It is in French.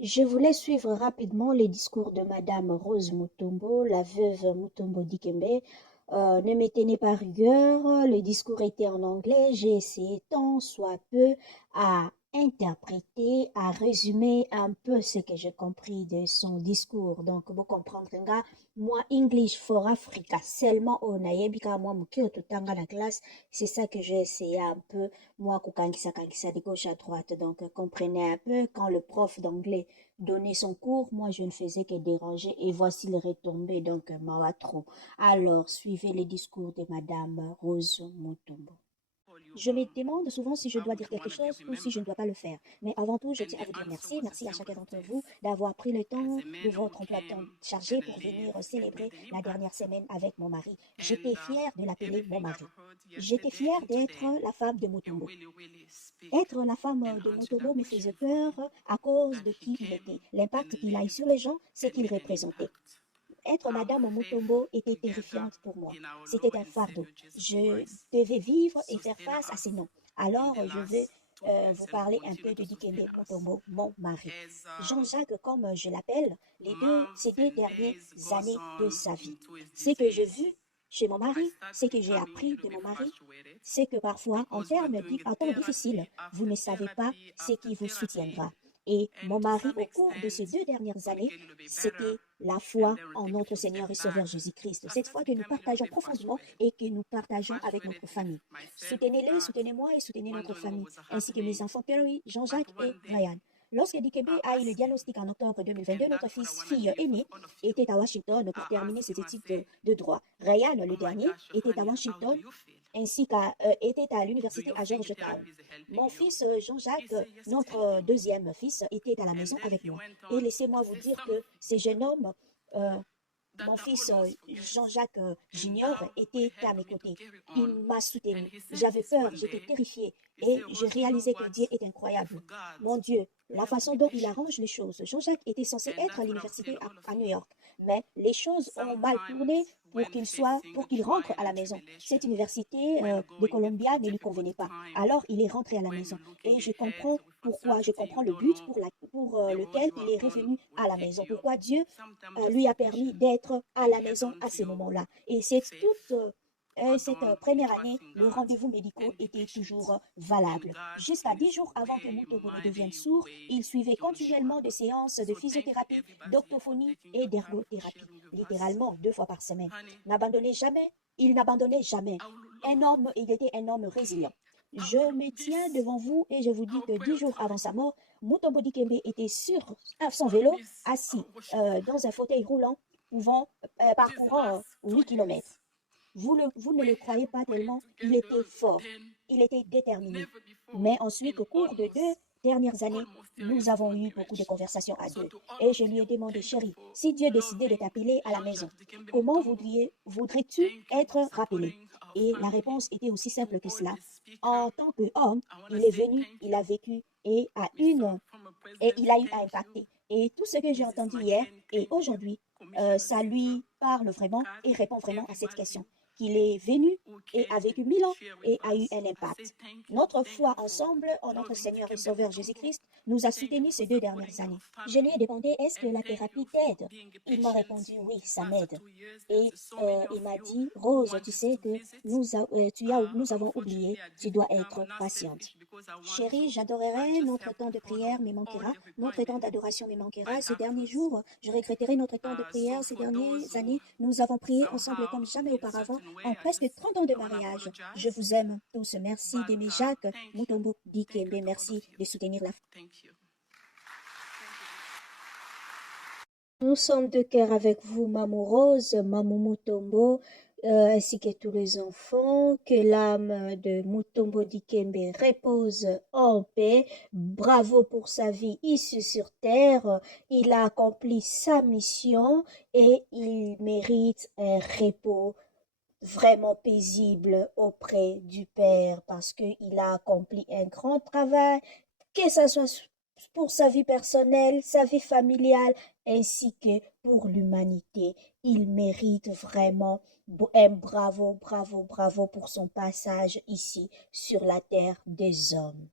Je voulais suivre rapidement les discours de Madame Rose Mutombo, la veuve Mutombo Dikembe. Ne me tenez pas rigueur, le discours était en anglais. J'ai essayé tant soit peu à interpréter, à résumer un peu ce que j'ai compris de son discours. Donc, vous comprendre, nga, moi, English for Africa, seulement au Nayebika, moi, Mukio Tutanga la classe, c'est ça que j'ai essayé un peu, moi, Kankisa de gauche à droite. Donc, comprenez un peu quand le prof d'anglais donner son cours, moi je ne faisais que déranger et voici les retombées, donc trop. Alors, suivez les discours de Madame Rose Mutombo. Je me demande souvent si je dois dire quelque chose ou si je ne dois pas le faire. Mais avant tout, je tiens à vous dire merci. Merci à chacun d'entre vous d'avoir pris le temps de votre emploi de temps chargé pour venir célébrer la dernière semaine avec mon mari. J'étais fière de l'appeler mon mari. J'étais fière d'être la femme de Mutombo. Être la femme de Mutombo me faisait peur à cause de qui il était, l'impact qu'il a eu sur les gens, ce qu'il représentait. Être Madame Mutombo était terrifiante pour moi. C'était un fardeau. Je devais vivre et faire face à ces noms. Alors, je veux vous parler un peu de Dikembe Mutombo, mon mari. Jean-Jacques, comme je l'appelle, les deux, ces 2 dernières années de sa vie. Ce que j'ai vu chez mon mari, ce que j'ai appris de mon mari, c'est que parfois, en temps difficile, vous ne savez pas ce qui vous soutiendra. Et mon mari, au cours de ces 2 dernières années, c'était la foi en notre Seigneur et Sauveur Jésus-Christ. Cette foi que nous partageons profondément et que nous partageons avec notre famille. Soutenez-les, soutenez-moi et soutenez notre famille, ainsi que mes enfants Perry, Jean-Jacques et Ryan. Lorsque Dikembe a eu le diagnostic en octobre 2022, notre fille aînée était à Washington pour terminer ses études de droit. Ryan, le dernier, était à Washington ainsi qu'était à l'université à Georgetown. Mon fils Jean-Jacques, notre deuxième fils, était à la maison avec moi. Et laissez-moi vous dire que ces jeunes hommes, euh, mon fils Jean-Jacques Junior, était à mes côtés. Il m'a soutenu. J'avais peur, j'étais terrifiée et je réalisais que Dieu est incroyable. Mon Dieu, la façon dont il arrange les choses. Jean-Jacques était censé être à l'université à New York, mais les choses ont mal tourné pour qu'il rentre à la maison. Cette université de Columbia ne lui convenait pas. Alors il est rentré à la maison. Et je comprends pourquoi, je comprends le but pour lequel il est revenu à la maison. Pourquoi Dieu lui a permis d'être à la maison à ces moments-là. Et cette première année, le rendez-vous médicaux était toujours valable. Jusqu'à 10 jours avant que Mutobo ne devienne sourd, il suivait continuellement des séances de physiothérapie, d'orthophonie et d'ergothérapie, littéralement 2 fois par semaine. N'abandonnez jamais, il n'abandonnait jamais. Il était un homme résilient. Je me tiens devant vous et je vous dis que 10 jours avant sa mort, Mutombo Dikembe était sur son vélo, assis dans un fauteuil roulant, parcourant 8 kilomètres. Vous ne le croyez pas tellement, il était fort, il était déterminé. Mais ensuite, au cours de 2 dernières années, nous avons eu beaucoup de conversations à deux. Et je lui ai demandé, chérie, si Dieu décidait de t'appeler à la maison, comment voudrais-tu être rappelé? Et la réponse était aussi simple que cela. En tant qu'homme, il est venu, il a vécu et il a eu à impacter. Et tout ce que j'ai entendu hier et aujourd'hui, ça lui parle vraiment et répond vraiment à cette question. Qu'il est venu et a vécu 1000 ans et a eu un impact. Notre foi ensemble en notre Seigneur et Sauveur Jésus-Christ nous a soutenus ces 2 dernières années. Je lui ai demandé, est-ce que la thérapie t'aide? Il m'a répondu, oui, ça m'aide. Et il m'a dit, Rose, tu sais que nous avons oublié, tu dois être patiente. Chérie, j'adorerai, notre temps de prière me manquera, notre temps d'adoration me manquera. Ces derniers jours, je regretterai notre temps de prière. Ces dernières années, nous avons prié ensemble comme jamais auparavant, en presque 30 ans de mariage. Je vous aime tous. Merci d'aimer Jacques Mutombo Dikembe. Merci de soutenir la. Nous sommes de cœur avec vous, Maman Rose, Maman Mutombo, ainsi que tous les enfants. Que l'âme de Mutombo Dikembe repose en paix. Bravo pour sa vie ici sur terre. Il a accompli sa mission et il mérite un repos vraiment paisible auprès du Père parce qu'il a accompli un grand travail, que ce soit pour sa vie personnelle, sa vie familiale, ainsi que pour l'humanité. Il mérite vraiment un bravo, bravo, bravo pour son passage ici sur la terre des hommes.